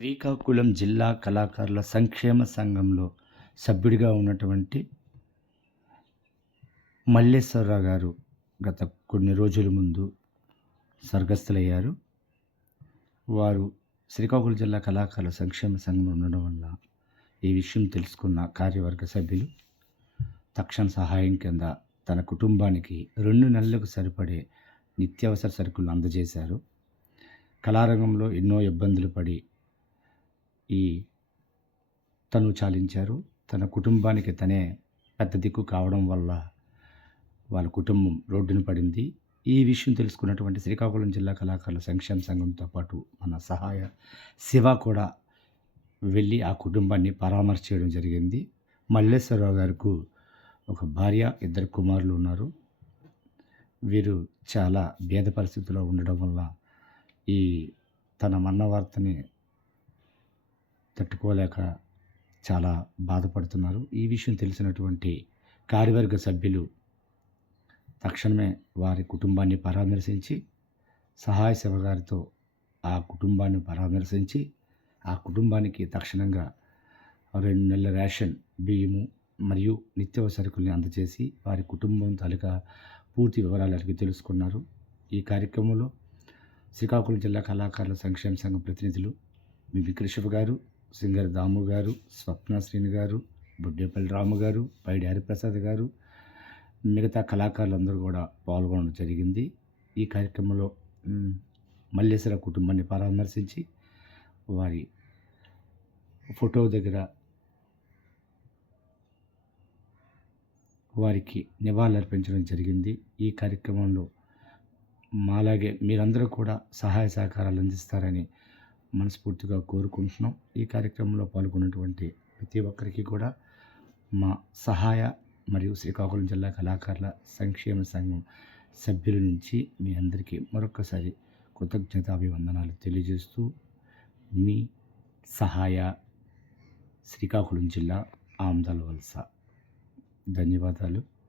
శ్రీకాకుళం జిల్లా కళాకారుల సంక్షేమ సంఘంలో సభ్యుడిగా ఉన్నటువంటి మల్లేశ్వరరావు గారు గత కొన్ని రోజుల ముందు స్వర్గస్థులయ్యారు. వారు శ్రీకాకుళం జిల్లా కళాకారుల సంక్షేమ సంఘం ఉండడం వల్ల ఈ విషయం తెలుసుకున్న కార్యవర్గ సభ్యులు తక్షణ సహాయం కింద తన కుటుంబానికి రెండు నెలలకు సరిపడే నిత్యావసర సరుకులు అందజేశారు. కళారంగంలో ఎన్నో ఇబ్బందులు పడి ఈ తను చాలించారు. తన కుటుంబానికి తనే పెద్ద దిక్కు కావడం వల్ల వాళ్ళ కుటుంబం రోడ్డున పడింది. ఈ విషయం తెలుసుకున్నటువంటి శ్రీకాకుళం జిల్లా కళాకారుల సంక్షేమ సంఘంతో పాటు మన సహాయ శివ కూడా వెళ్ళి ఆ కుటుంబాన్ని పరామర్శ చేయడం జరిగింది. మల్లేశ్వరరావు గారికి ఒక భార్య ఇద్దరు కుమారులు ఉన్నారు. వీరు చాలా భేద పరిస్థితిలో ఉండడం వల్ల ఈ తన మన్నవార్తని తట్టుకోలేక చాలా బాధపడుతున్నారు. ఈ విషయం తెలిసినటువంటి కార్యవర్గ సభ్యులు తక్షణమే వారి కుటుంబాన్ని పరామర్శించి సహాయ సేవ గారితో ఆ కుటుంబాన్ని పరామర్శించి ఆ కుటుంబానికి తక్షణంగా రెండు నెలల రేషన్ బియ్యము మరియు నిత్యావసరకుల్ని అందజేసి వారి కుటుంబం తాలూకా పూర్తి వివరాలు అడిగి తెలుసుకున్నారు. ఈ కార్యక్రమంలో శ్రీకాకుళం జిల్లా కళాకారుల సంక్షేమ సంఘం ప్రతినిధులు మీ కృషిఫ్ గారు సింగర్ దాము గారు స్వప్న శ్రీని గారు బుడ్డేపల్లి రాము గారు పైడి హరిప్రసాద్ గారు మిగతా కళాకారులందరూ కూడా పాల్గొనడం జరిగింది. ఈ కార్యక్రమంలో మల్లేశ్వర కుటుంబాన్ని పరామర్శించి వారి ఫోటో దగ్గర వారికి నివాళులర్పించడం జరిగింది. ఈ కార్యక్రమంలో మాలాగే మీరందరూ కూడా సహాయ సహకారాలు అందిస్తారని మనస్ఫూర్తిగా కోరుకుంటున్నాం. ఈ కార్యక్రమంలో పాల్గొన్నటువంటి ప్రతి ఒక్కరికి కూడా మా సహాయ మరియు శ్రీకాకుళం జిల్లా కళాకారుల సంక్షేమ సంఘం సభ్యుల నుంచి మీ అందరికీ మరొకసారి కృతజ్ఞతాభివందనాలు తెలియజేస్తూ మీ సహాయ శ్రీకాకుళం జిల్లా ఆమ్దాల వలస. ధన్యవాదాలు.